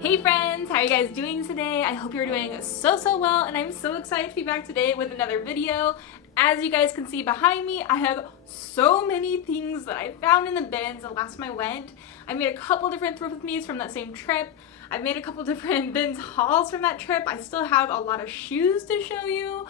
Hey friends, how are you guys doing today? I hope you're doing so well, and I'm so excited to be back today with another video. As you guys can see behind me, I have so many things that I found in the bins the last time I went. I made a couple different thrift with me's from that same trip. I've made a couple different bins hauls from that trip. I still have a lot of shoes to show you.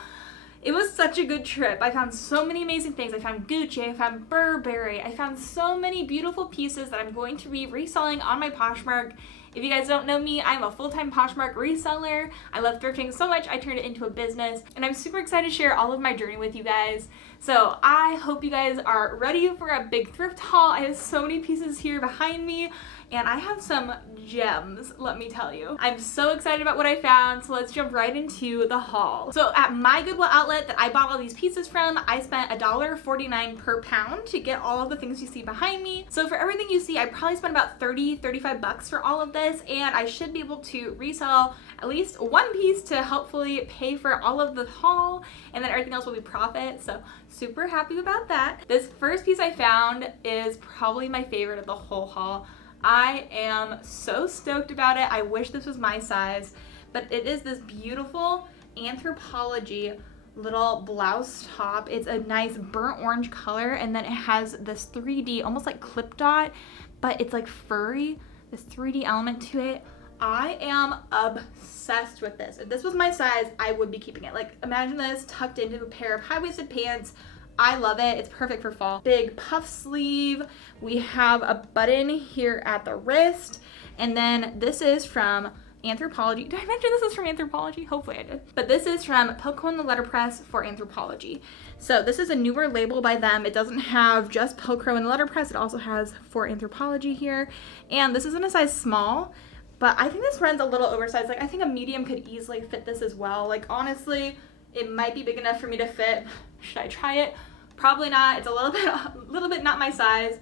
It was such a good trip. I found so many amazing things. I found Gucci, I found Burberry, I found so many beautiful pieces that I'm going to be reselling on my Poshmark. If you guys don't know me, I'm a full-time Poshmark reseller. I love thrifting so much, I turned it into a business, and I'm super excited to share all of my journey with you guys. So I hope you guys are ready for a big thrift haul. I have so many pieces here behind me, and I have some gems, let me tell you. I'm so excited about what I found, so let's jump right into the haul. So at my Goodwill Outlet that I bought all these pieces from, I spent $1.49 per pound to get all of the things you see behind me. So for everything you see, I probably spent about $35 for all of this, and I should be able to resell at least one piece to hopefully pay for all of the haul, and then everything else will be profit, so super happy about that. This first piece I found is probably my favorite of the whole haul. I am so stoked about it. I wish this was my size, but it is this beautiful Anthropologie little blouse top. It's a nice burnt orange color, and then it has this 3D, almost like clip dot, but it's like furry, this 3D element to it. I am obsessed with this. If this was my size, I would be keeping it. Like, imagine this tucked into a pair of high-waisted pants. I love it. It's perfect for fall. Big puff sleeve. We have a button here at the wrist. And then this is from Anthropologie. Did I mention this is from Anthropologie? Hopefully I did. But this is from Pilcow and the Letterpress for Anthropologie. So this is a newer label by them. It doesn't have just Pilcow and the Letterpress. It also has for Anthropologie here. And this is in a size small, but I think this runs a little oversized. Like, I think a medium could easily fit this as well. Like, honestly, it might be big enough for me to fit. Should I try it? Probably not. It's a little bit not my size,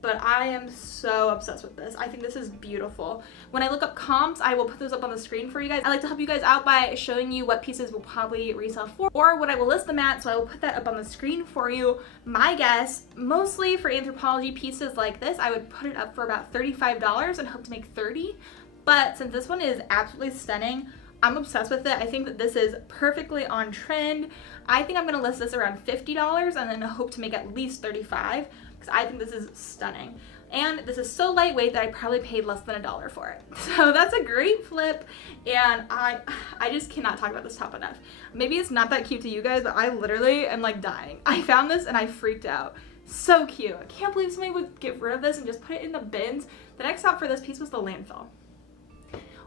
but I am so obsessed with this. I think this is beautiful. When I look up comps, I will put those up on the screen for you guys. I like to help you guys out by showing you what pieces will probably resell for, or what I will list them at, so I will put that up on the screen for you. My guess, mostly for Anthropologie pieces like this, I would put it up for about $35 and hope to make $30. But since this one is absolutely stunning, I'm obsessed with it. I think that this is perfectly on trend. I think I'm gonna list this around $50 and then hope to make at least $35 because I think this is stunning. And this is so lightweight that I probably paid less than $1 for it. So that's a great flip, and I just cannot talk about this top enough. Maybe it's not that cute to you guys, but I literally am like dying. I found this and I freaked out. So cute. I can't believe somebody would get rid of this and just put it in the bins. The next stop for this piece was the landfill.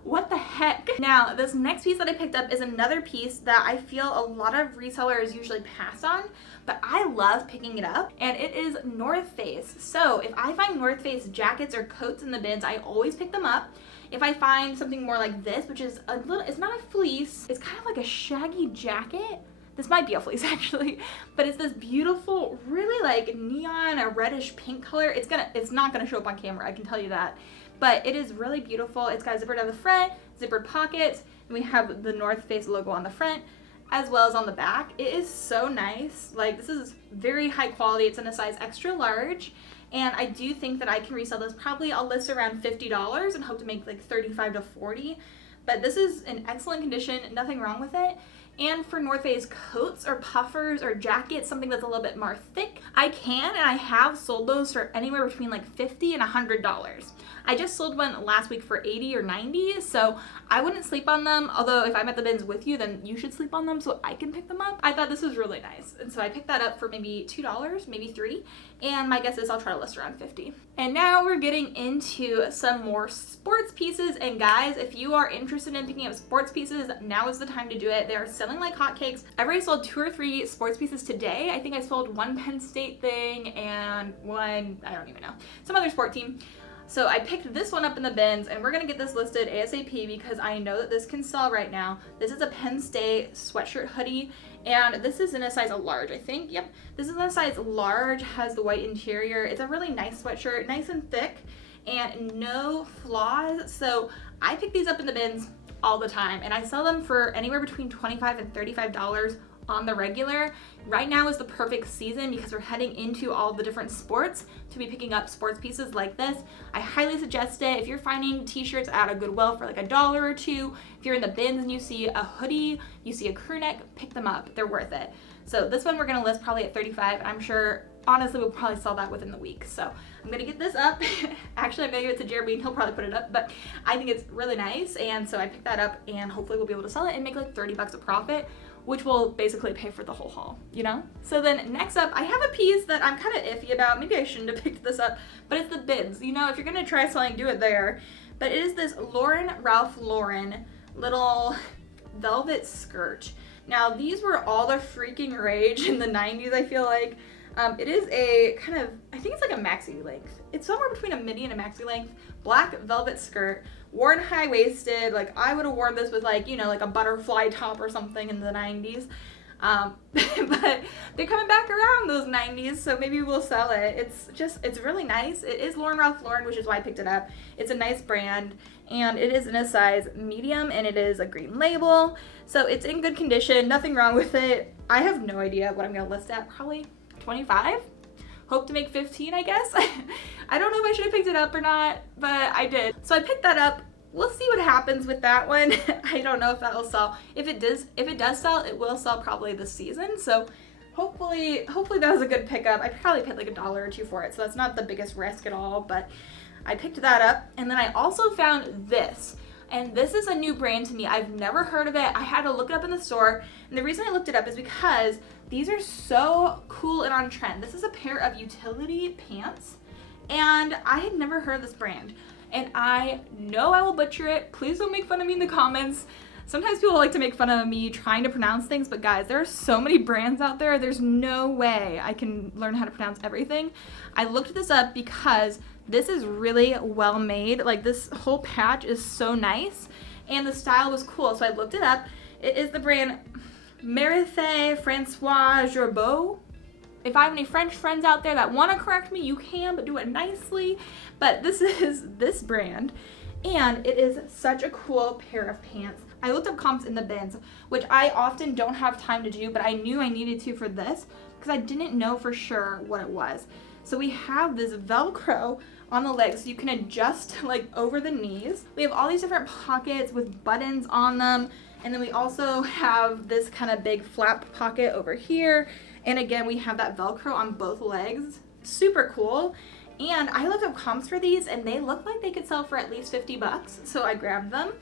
What the heck? Now, this next piece that I picked up is another piece that I feel a lot of resellers usually pass on, but I love picking it up, and it is North Face. So if I find North Face jackets or coats in the bins, I always pick them up. If I find something more like this, which is a little, it's not a fleece, it's kind of like a shaggy jacket. This might be a fleece actually, but it's this beautiful, really like neon, a reddish pink color. It's not gonna show up on camera, I can tell you that. But it is really beautiful. It's got a zipper down the front, zippered pockets, and we have the North Face logo on the front as well as on the back. It is so nice. Like, this is very high quality. It's in a size extra large, and I do think that I can resell this. Probably I'll list around $50 and hope to make like 35 to 40. But this is in excellent condition, nothing wrong with it. And for North Face coats or puffers or jackets, something that's a little bit more thick, I can and I have sold those for anywhere between like $50 and $100. I just sold one last week for $80 or $90, so I wouldn't sleep on them. Although if I'm at the bins with you, then you should sleep on them so I can pick them up. I thought this was really nice, and so I picked that up for maybe $2, maybe $3, and my guess is I'll try to list around $50. And now we're getting into some more sports pieces, and guys, if you are interested in picking up sports pieces, now is the time to do it. They are selling like hotcakes. I've already sold 2 or 3 sports pieces today. I think I sold one Penn State thing and one, I don't even know, some other sport team. So I picked this one up in the bins, and we're gonna get this listed ASAP because I know that this can sell right now. This is a Penn State sweatshirt hoodie, and this is in a size large, I think. Yep, this is in a size large, has the white interior. It's a really nice sweatshirt, nice and thick, and no flaws. So I pick these up in the bins all the time, and I sell them for anywhere between $25 and $35 on the regular, right now is the perfect season because we're heading into all the different sports to be picking up sports pieces like this. I highly suggest it. If you're finding t-shirts at a Goodwill for like $1 or $2, if you're in the bins and you see a hoodie, you see a crew neck, pick them up. They're worth it. So this one we're gonna list probably at $35. I'm sure, honestly, we'll probably sell that within the week. So I'm gonna get this up. Actually, I'm gonna give it to Jeremy and he'll probably put it up, but I think it's really nice. And so I picked that up and hopefully we'll be able to sell it and make like 30 bucks a profit, which will basically pay for the whole haul, you know? So then next up, I have a piece that I'm kind of iffy about. Maybe I shouldn't have picked this up, but it's the bins. You know, if you're gonna try selling, do it there. But it is this Ralph Lauren little velvet skirt. Now, these were all the freaking rage in the 90s, I feel like. It is a kind of, I think it's like a maxi length. It's somewhere between a midi and a maxi length, black velvet skirt, worn high-waisted. Like, I would have worn this with like, you know, like a butterfly top or something in the 90s. But they're coming back around, those 90s, so maybe we'll sell it. It's really nice. It is Ralph Lauren, which is why I picked it up. It's a nice brand, and it is in a size medium, and it is a green label. So it's in good condition, nothing wrong with it. I have no idea what I'm gonna list at, probably 25? Hope to make 15, I guess. I don't know if I should have picked it up or not, but I did. So I picked that up. We'll see what happens with that one. I don't know if that'll sell. If it does sell, it will sell probably this season. So hopefully that was a good pickup. I probably paid like $1 or $2 for it, so that's not the biggest risk at all, but I picked that up. And then I also found this. And this is a new brand to me. I've never heard of it. I had to look it up in the store. And the reason I looked it up is because these are so cool and on trend. This is a pair of utility pants. And I had never heard of this brand. And I know I will butcher it. Please don't make fun of me in the comments. Sometimes people like to make fun of me trying to pronounce things, but guys, there are so many brands out there. There's no way I can learn how to pronounce everything. I looked this up because this is really well made. Like, this whole patch is so nice and the style was cool. So I looked it up. It is the brand Marithe Francois Gerbeau. If I have any French friends out there that want to correct me, you can, but do it nicely. But this is this brand, and it is such a cool pair of pants. I looked up comps in the bins, which I often don't have time to do, but I knew I needed to for this because I didn't know for sure what it was. So we have this Velcro on the legs, so you can adjust like over the knees. We have all these different pockets with buttons on them, and then we also have this kind of big flap pocket over here. And again, we have that Velcro on both legs. Super cool. And I looked up comps for these and they look like they could sell for at least 50 bucks. So I grabbed them.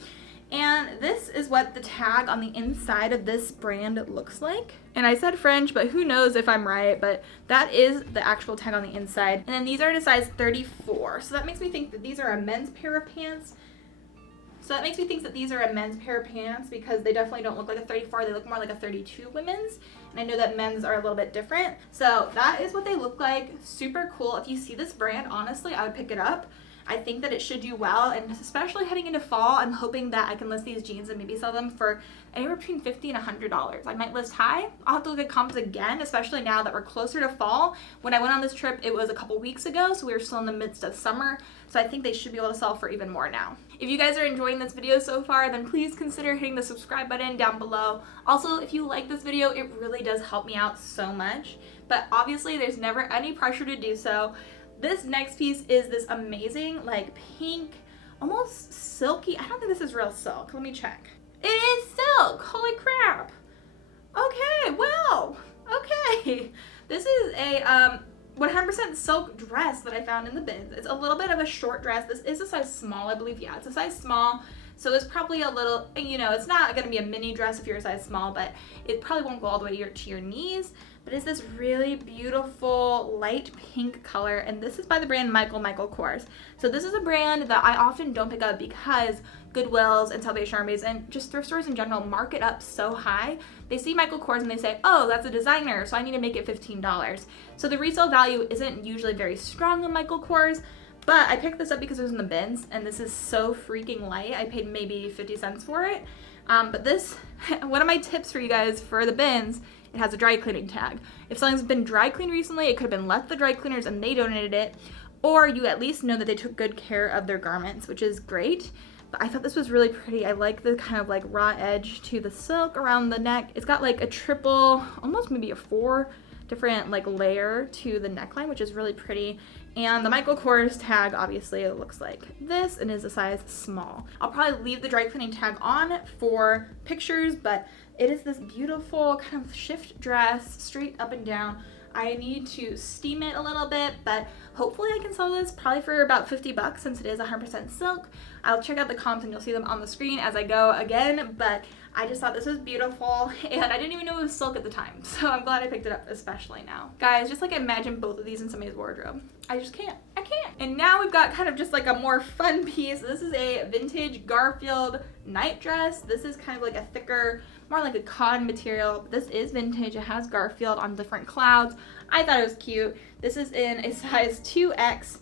And this is what the tag on the inside of this brand looks like. And I said French, but who knows if I'm right, but that is the actual tag on the inside. And then these are in a size 34. So that makes me think that these are a men's pair of pants. Because they definitely don't look like a 34. They look more like a 32 women's. And I know that men's are a little bit different. So that is what they look like. Super cool. If you see this brand, honestly, I would pick it up. I think that it should do well, and especially heading into fall, I'm hoping that I can list these jeans and maybe sell them for anywhere between $50 and $100. I might list high. I'll have to look at comps again, especially now that we're closer to fall. When I went on this trip, it was a couple weeks ago, so we were still in the midst of summer, so I think they should be able to sell for even more now. If you guys are enjoying this video so far, then please consider hitting the subscribe button down below. Also, if you like this video, it really does help me out so much, but obviously there's never any pressure to do so. This next piece is this amazing, like, pink, almost silky. I don't think this is real silk. Let me check. It is silk. Holy crap. Okay, well, okay. This is a 100% silk dress that I found in the bins. It's a little bit of a short dress. This is a size small, I believe. Yeah, it's a size small. So it's probably a little, you know, it's not going to be a mini dress if you're a size small, but it probably won't go all the way to your knees. But it's this really beautiful light pink color, and this is by the brand Michael Kors. So this is a brand that I often don't pick up because Goodwills and Salvation Armies and just thrift stores in general mark it up so high. They see Michael Kors and they say, oh, that's a designer, so I need to make it $15. So the resale value isn't usually very strong on Michael Kors, but I picked this up because it was in the bins, and this is so freaking light. I paid maybe 50 cents for it. But this, one of my tips for you guys for the bins, it has a dry cleaning tag. If something's been dry cleaned recently, it could have been left to the dry cleaners and they donated it, or you at least know that they took good care of their garments, which is great. but I thought this was really pretty. I like the kind of like raw edge to the silk around the neck. It's got like a triple, almost maybe a 4 different like layer to the neckline, which is really pretty. And the Michael Kors tag, obviously it looks like this and is a size small. I'll probably leave the dry cleaning tag on for pictures, but it is this beautiful kind of shift dress, straight up and down. I need to steam it a little bit, but hopefully I can sell this probably for about 50 bucks since it is 100% silk. I'll check out the comps and you'll see them on the screen as I go again, but I just thought this was beautiful and I didn't even know it was silk at the time, so I'm glad I picked it up, especially now. Guys, just like imagine both of these in somebody's wardrobe. I just can't. I can't. And now we've got kind of just like a more fun piece. This is a vintage Garfield night dress. This is kind of like a thicker, more like a cotton material. This is vintage. It has Garfield on different clouds. I thought it was cute. This is in a size 2X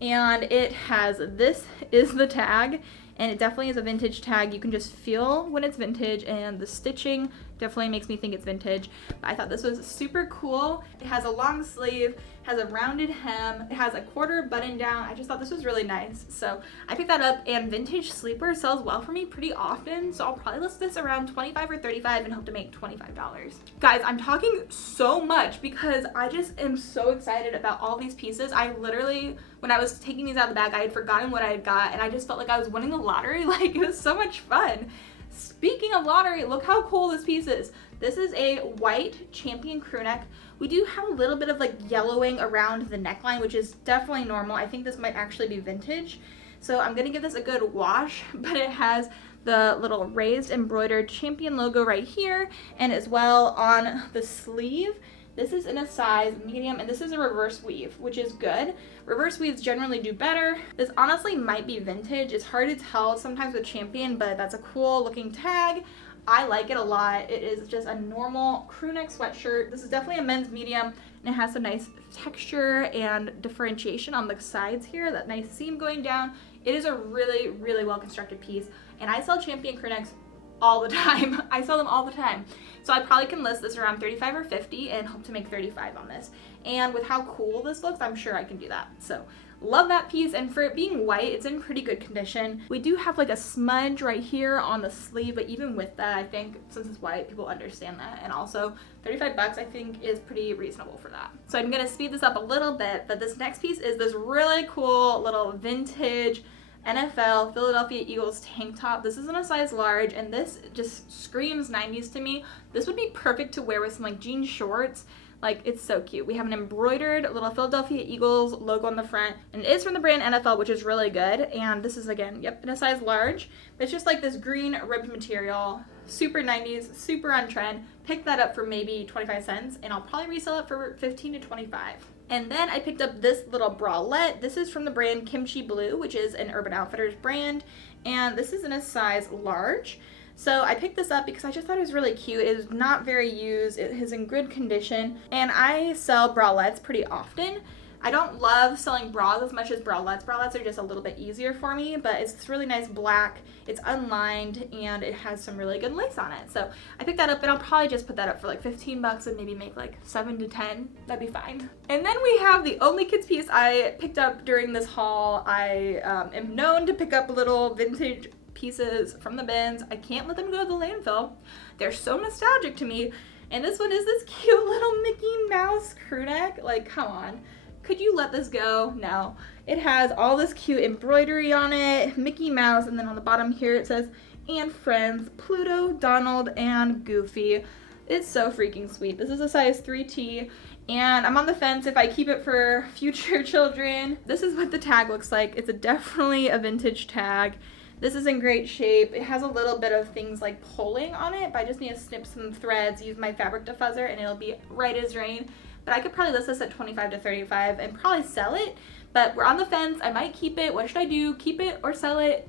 and it has, this is the tag, and it definitely is a vintage tag. You can just feel when it's vintage, and the stitching definitely makes me think it's vintage. But I thought this was super cool. It has a long sleeve, has a rounded hem, it has a quarter button down. I just thought this was really nice. So I picked that up, and vintage sleeper sells well for me pretty often. So I'll probably list this around $25 or $35 and hope to make $25. Guys, I'm talking so much because I just am so excited about all these pieces. I literally, when I was taking these out of the bag, I had forgotten what I had got, and I just felt like I was winning the lottery. Like, it was so much fun. Speaking of lottery, look how cool this piece is. This is a white champion crew neck. We do have a little bit of like yellowing around the neckline, which is definitely normal. I think this might actually be vintage. So I'm gonna give this a good wash, but it has the little raised embroidered champion logo right here, and as well on the sleeve. This is in a size medium, and this is a reverse weave, which is good. Reverse weaves generally do better. This honestly might be vintage. It's hard to tell sometimes with champion, but that's a cool looking tag. I like it a lot. It is just a normal crew neck sweatshirt. This is definitely a men's medium, and it has some nice texture and differentiation on the sides here, that nice seam going down. It is a really, really well constructed piece, and I sell champion crew necks all the time. I sell them all the time. So I probably can list this around 35 or 50 and hope to make 35 on this. And with how cool this looks, I'm sure I can do that. So love that piece, and for it being white, it's in pretty good condition. We do have like a smudge right here on the sleeve, but even with that, I think since it's white, people understand that. And also 35 bucks I think is pretty reasonable for that. So I'm gonna speed this up a little bit, but this next piece is this really cool little vintage NFL Philadelphia Eagles tank top. This is in a size large, and this just screams 90s to me. This would be perfect to wear with some like jean shorts. Like, it's so cute. We have an embroidered little Philadelphia Eagles logo on the front, and it is from the brand NFL, which is really good. And this is, again, yep, in a size large. But it's just like this green ribbed material, super 90s, super on trend. Pick that up for maybe 25 cents, and I'll probably resell it for 15 to 25. And then I picked up this little bralette. This is from the brand Kimchi Blue, which is an Urban Outfitters brand, and this is in a size large. So I picked this up because I just thought it was really cute. It is not very used. It is in good condition, and I sell bralettes pretty often. I don't love selling bras as much as bralettes. Bralettes are just a little bit easier for me, but it's this really nice black. It's unlined, and it has some really good lace on it. So I picked that up, and I'll probably just put that up for like 15 bucks and maybe make like 7 to 10. That'd be fine. And then we have the only kids piece I picked up during this haul. I am known to pick up little vintage pieces from the bins. I can't let them go to the landfill. They're so nostalgic to me. And this one is this cute little Mickey Mouse crew neck. Like, come on. Could you let this go? No. It has all this cute embroidery on it, Mickey Mouse, and then on the bottom here it says, "and friends, Pluto, Donald, and Goofy." It's so freaking sweet. This is a size 3T, and I'm on the fence if I keep it for future children. This is what the tag looks like. It's definitely a vintage tag. This is in great shape. It has a little bit of things like pulling on it, but I just need to snip some threads, use my fabric diffuser, and it'll be right as rain. But I could probably list this at 25 to 35 and probably sell it, but we're on the fence. I might keep it. What should I do? Keep it or sell it?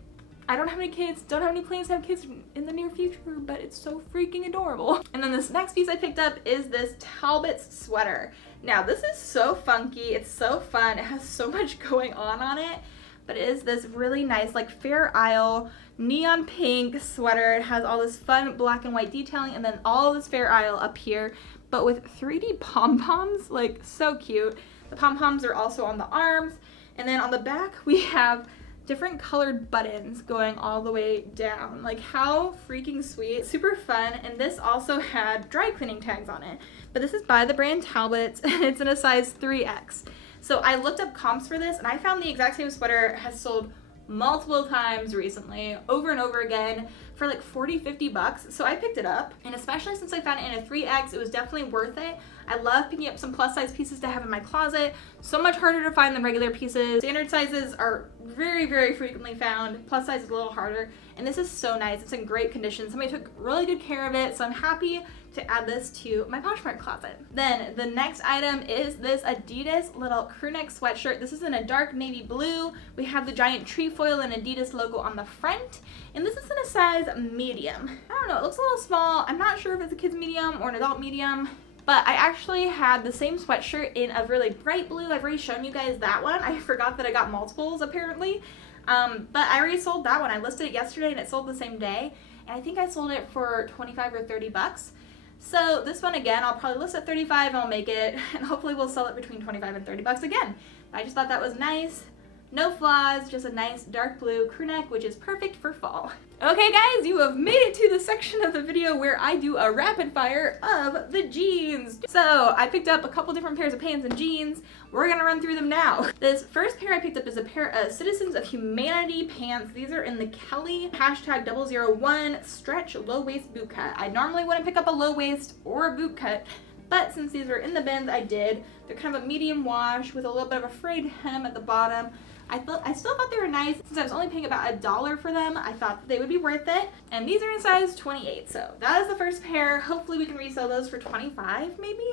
I don't have any kids, don't have any plans to have kids in the near future, but it's so freaking adorable. And then this next piece I picked up is this Talbot's sweater. Now, this is so funky. It's so fun. It has so much going on it, but it is this really nice, like, Fair Isle neon pink sweater. It has all this fun black and white detailing, and then all this Fair Isle up here, but with 3D pom-poms, like, so cute. The pom-poms are also on the arms, and then on the back we have different colored buttons going all the way down. Like, how freaking sweet. Super fun. And this also had dry cleaning tags on it. But this is by the brand Talbots, and it's in a size 3X. So I looked up comps for this, and I found the exact same sweater has sold multiple times recently, over and over again, for like 40-50 bucks. So I picked it up, and especially since I found it in a 3X, it was definitely worth it. I love picking up some plus size pieces to have in my closet. So much harder to find than regular pieces. Standard sizes are very, very frequently found. Plus size is a little harder, and this is so nice. It's in great condition. Somebody took really good care of it, so I'm happy to add this to my Poshmark closet. Then the next item is this Adidas little crew neck sweatshirt. This is in a dark navy blue. We have the giant trefoil and Adidas logo on the front, and this is in a size medium. I don't know, it looks a little small. I'm not sure if it's a kid's medium or an adult medium, but I actually had the same sweatshirt in a really bright blue. I've already shown you guys that one. I forgot that I got multiples apparently, but I already sold that one. I listed it yesterday and it sold the same day, and I think I sold it for 25 or 30 bucks. So this one, again, I'll probably list at 35 and I'll make it, and hopefully we'll sell it between 25 and 30 bucks again. I just thought that was nice. No flaws, just a nice dark blue crew neck, which is perfect for fall. Okay guys, you have made it to the section of the video where I do a rapid fire of the jeans. So I picked up a couple different pairs of pants and jeans. We're gonna run through them now. This first pair I picked up is a pair of Citizens of Humanity pants. These are in the Kelly #001 stretch low waist boot cut. I normally wouldn't pick up a low waist or a boot cut, but since these were in the bins, I did. They're kind of a medium wash with a little bit of a frayed hem at the bottom. I still thought they were nice. Since I was only paying about $1 for them, I thought that they would be worth it. And these are in size 28, so that is the first pair. Hopefully we can resell those for 25, maybe?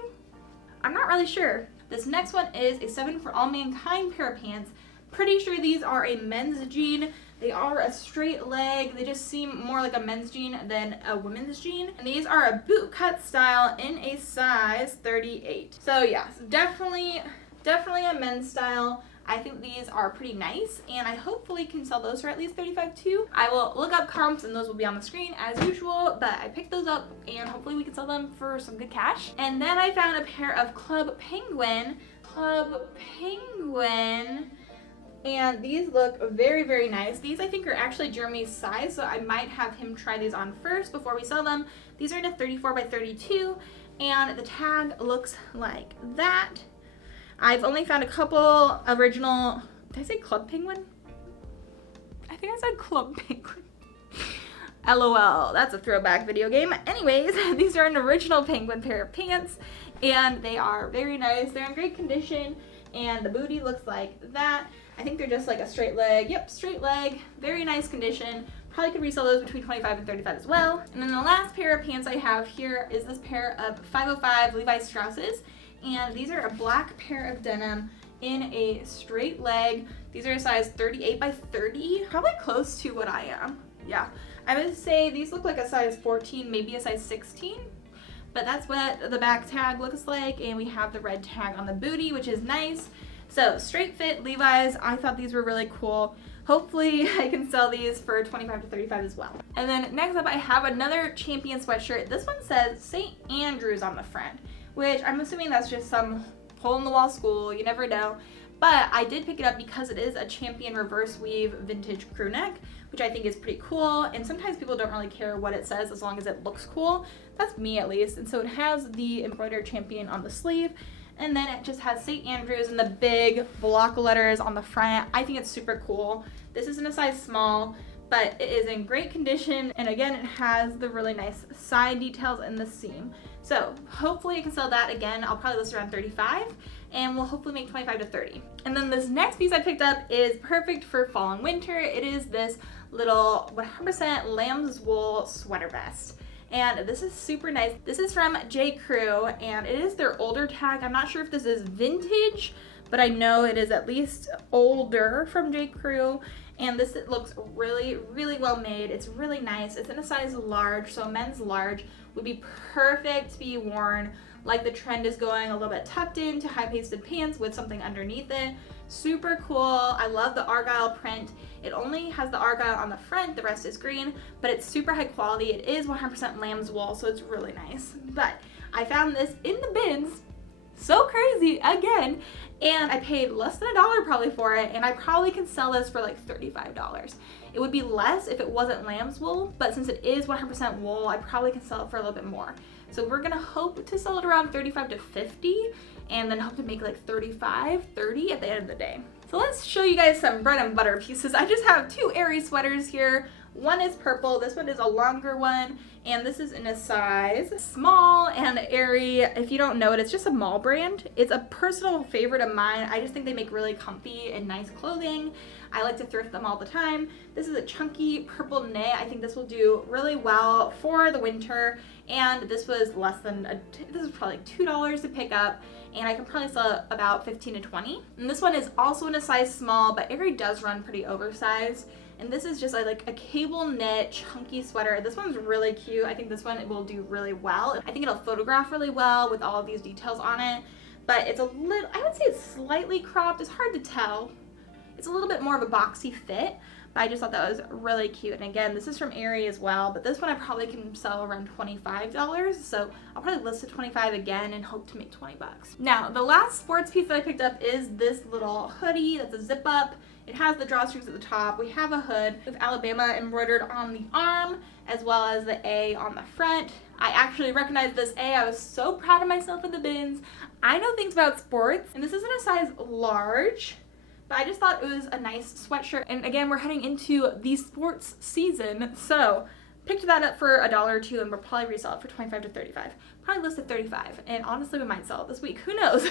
I'm not really sure. This next one is a 7 for All Mankind pair of pants. Pretty sure these are a men's jean. They are a straight leg. They just seem more like a men's jean than a women's jean. And these are a boot cut style in a size 38. So yeah, definitely a men's style. I think these are pretty nice, and I hopefully can sell those for at least 35 too. I will look up comps and those will be on the screen as usual, but I picked those up and hopefully we can sell them for some good cash. And then I found a pair of Club Penguin, and these look very, very nice. These I think are actually Jeremy's size, so I might have him try these on first before we sell them. These are in a 34 by 32, and the tag looks like that. I've only found a couple original, did I say Club Penguin? I think I said Club Penguin. LOL, that's a throwback video game. Anyways, these are an original penguin pair of pants, and they are very nice. They're in great condition, and the booty looks like that. I think they're just like a straight leg. Yep, straight leg, very nice condition. Probably could resell those between 25 and 35 as well. And then the last pair of pants I have here is this pair of 505 Levi Strausses. And these are a black pair of denim in a straight leg. These are a size 38 by 30, probably close to what I am. Yeah, I would say these look like a size 14, maybe a size 16, but that's what the back tag looks like. And we have the red tag on the booty, which is nice. So straight fit Levi's. I thought these were really cool. Hopefully I can sell these for 25 to 35 as well. And then next up I have another Champion sweatshirt. This one says St. Andrews on the front, which I'm assuming that's just some hole-in-the-wall school, you never know. But I did pick it up because it is a Champion reverse weave vintage crew neck, which I think is pretty cool. And sometimes people don't really care what it says as long as it looks cool. That's me at least. And so it has the embroidered Champion on the sleeve, and then it just has St. Andrews and the big block letters on the front. I think it's super cool. This is in a size small, but it is in great condition. And again, it has the really nice side details in the seam. So hopefully I can sell that again. I'll probably list around 35, and we'll hopefully make 25 to 30. And then this next piece I picked up is perfect for fall and winter. It is this little 100% lamb's wool sweater vest. And this is super nice. This is from J. Crew, and it is their older tag. I'm not sure if this is vintage, but I know it is at least older from J. Crew. And this, it looks really, really well made. It's really nice. It's in a size large, so men's large would be perfect to be worn like the trend is going, a little bit tucked into high-waisted pants with something underneath it. Super cool. I love the argyle print. It only has the argyle on the front, the rest is green, but it's super high quality. It is 100% lamb's wool, so it's really nice. But I found this in the bins So crazy, again. And I paid less than $1 probably for it, and I probably can sell this for like $35. It would be less if it wasn't lamb's wool, but since it is 100% wool, I probably can sell it for a little bit more. So we're gonna hope to sell it around 35 to 50, and then hope to make like 35, 30 at the end of the day. So let's show you guys some bread and butter pieces. I just have two Aerie sweaters here. One is purple, this one is a longer one, and this is in a size small. And Aerie, if you don't know it, it's just a mall brand. It's a personal favorite of mine. I just think they make really comfy and nice clothing. I like to thrift them all the time. This is a chunky purple knit. I think this will do really well for the winter, and this was less than, this is probably like $2 to pick up, and I can probably sell it about 15 to 20. And this one is also in a size small, but Aerie does run pretty oversized. And this is just like a cable knit chunky sweater. This one's really cute. I think this one will do really well. I think it'll photograph really well with all of these details on it. But it's a little, I would say it's slightly cropped. It's hard to tell. It's a little bit more of a boxy fit, but I just thought that was really cute. And again, this is from Aerie as well, but this one I probably can sell around $25. So I'll probably list it 25 again and hope to make 20 bucks. Now, the last sports piece that I picked up is this little hoodie that's a zip up. It has the drawstrings at the top. We have a hood with Alabama embroidered on the arm, as well as the A on the front. I actually recognized this A. I was so proud of myself in the bins. I know things about sports, and this isn't a size large, but I just thought it was a nice sweatshirt. And again, we're heading into the sports season, so picked that up for $1 or $2, and we'll probably resell it for 25 to 35. Probably listed 35, and honestly, we might sell it this week. Who knows?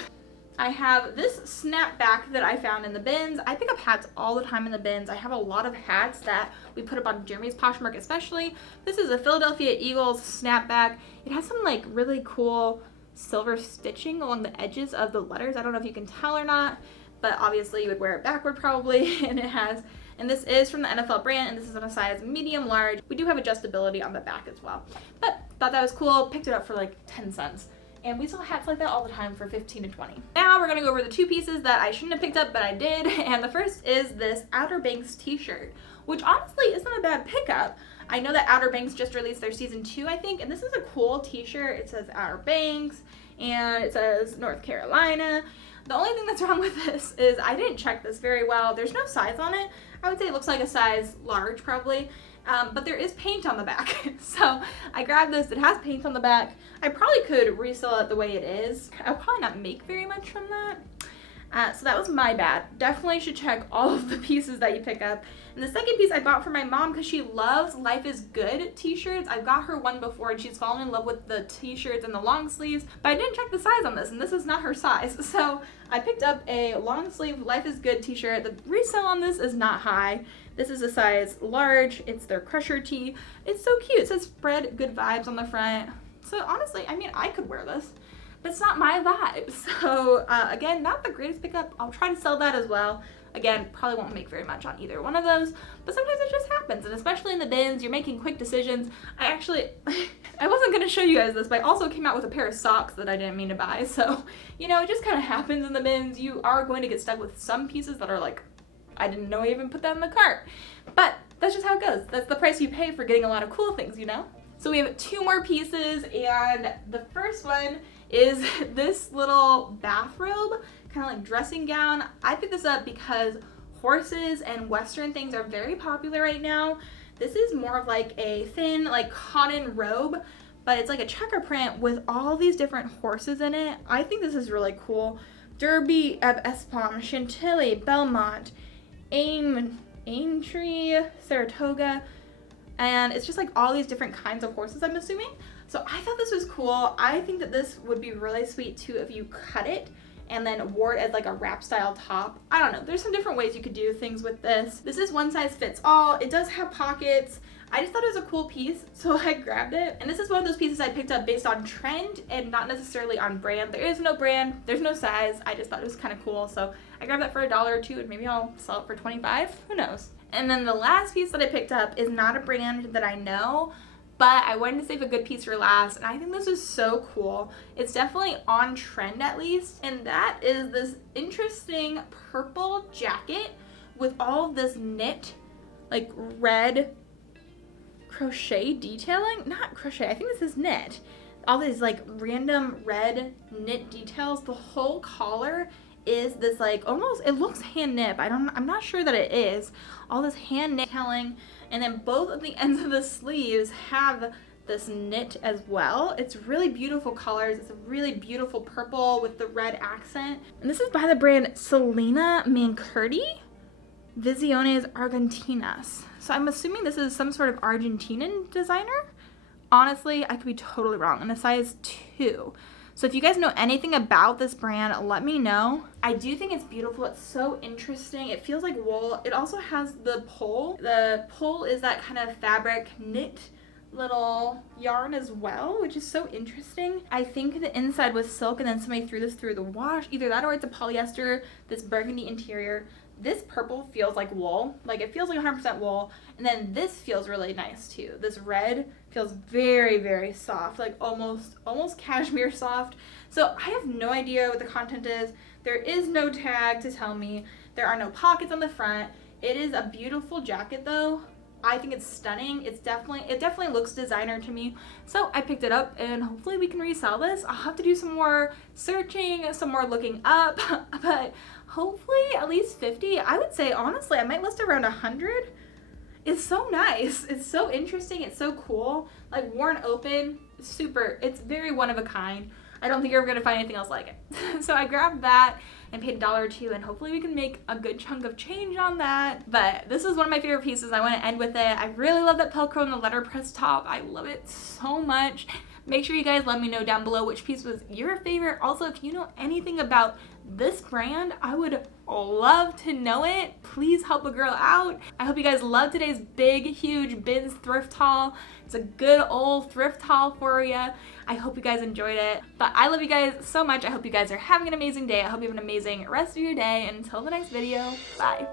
I have this snapback that I found in the bins. I pick up hats all the time in the bins. I have a lot of hats that we put up on Jeremy's Poshmark especially. This is a Philadelphia Eagles snapback. It has some like really cool silver stitching along the edges of the letters. I don't know if you can tell or not, but obviously you would wear it backward probably. And this is from the NFL brand, and this is in a size medium large. We do have adjustability on the back as well, but thought that was cool. Picked it up for like 10 cents. And we sell hats like that all the time for 15 to 20. Now we're gonna go over the two pieces that I shouldn't have picked up, but I did. And the first is this Outer Banks t-shirt, which honestly isn't a bad pickup. I know that Outer Banks just released their season 2, I think, and this is a cool t-shirt. It says Outer Banks, and it says North Carolina. The only thing that's wrong with this is I didn't check this very well. There's no size on it. I would say it looks like a size large probably. But there is paint on the back. So I grabbed this. It has paint on the back. I probably could resell it the way it is. I'll probably not make very much from that. So that was my bad. Definitely should check all of the pieces that you pick up. And the second piece I bought for my mom because she loves Life is Good t-shirts. I've got her one before and she's fallen in love with the t-shirts and the long sleeves, but I didn't check the size on this, and this is not her size. So I picked up a long sleeve Life is Good t-shirt. The resale on this is not high. This is a size large. It's their Crusher tee. It's so cute. It says spread good vibes on the front. So honestly, I mean, I could wear this, but it's not my vibe. So again, not the greatest pickup. I'll try to sell that as well. Again, probably won't make very much on either one of those, but sometimes it just happens. And especially in the bins, you're making quick decisions. I wasn't gonna show you guys this, but I also came out with a pair of socks that I didn't mean to buy. So, you know, it just kind of happens in the bins. You are going to get stuck with some pieces that are like, I didn't know I even put that in the cart. But that's just how it goes. That's the price you pay for getting a lot of cool things, you know? So we have two more pieces, and the first one is this little bathrobe, kind of like dressing gown. I picked this up because horses and Western things are very popular right now. This is more of like a thin, like cotton robe, but it's like a checker print with all these different horses in it. I think this is really cool. Derby of Espom, Chantilly, Belmont, Aintree, Saratoga, and it's just like all these different kinds of horses, I'm assuming. So I thought this was cool. I think that this would be really sweet too if you cut it and then wore it as like a wrap style top. I don't know, there's some different ways you could do things with this. This is one size fits all. It does have pockets. I just thought it was a cool piece, so I grabbed it. And this is one of those pieces I picked up based on trend and not necessarily on brand. There is no brand, there's no size. I just thought it was kind of cool, so I grabbed that for $1 or $2, and maybe I'll sell it for 25, who knows. And then the last piece that I picked up is not a brand that I know, but I wanted to save a good piece for last, and I think this is so cool. It's definitely on trend at least, and that is this interesting purple jacket with all of this knit, like red crochet detailing. Not crochet, I think this is knit. all these like random red knit details. The whole collar is this like almost, it looks hand knit. I'm not sure that it is. All this hand knit detailing, and then both of the ends of the sleeves have this knit as well. It's really beautiful colors. It's a really beautiful purple with the red accent. And this is by the brand Selena Mancuerti, Visiones Argentinas. So I'm assuming this is some sort of Argentinian designer. Honestly, I could be totally wrong. And a size 2. So if you guys know anything about this brand, let me know. I do think it's beautiful. It's so interesting. It feels like wool. It also has the pole. The pole is that kind of fabric knit little yarn as well, which is so interesting. I think the inside was silk and then somebody threw this through the wash. Either that or it's a polyester, this burgundy interior. This purple feels like wool. Like it feels like 100% wool. And then this feels really nice too. This red feels very, very soft, like almost cashmere soft. So I have no idea what the content is. There is no tag to tell me. There are no pockets on the front. It is a beautiful jacket though. I think it's stunning. It definitely looks designer to me. So I picked it up and hopefully we can resell this. I'll have to do some more searching, some more looking up, but hopefully at least 50. I would say honestly, I might list around 100. It's so nice. It's so interesting. It's so cool. Like worn open, super. It's very one of a kind. I don't think you're ever gonna find anything else like it. So I grabbed that and paid $1 or $2, and hopefully we can make a good chunk of change on that. But this is one of my favorite pieces. I want to end with it. I really love that Velcro and the letterpress top. I love it so much. Make sure you guys let me know down below which piece was your favorite. Also, if you know anything about this brand, I would love to know it. Please help a girl out. I hope you guys love today's big, huge Bins thrift haul. It's a good old thrift haul for you. I hope you guys enjoyed it. But I love you guys so much. I hope you guys are having an amazing day. I hope you have an amazing rest of your day. And until the next video, bye.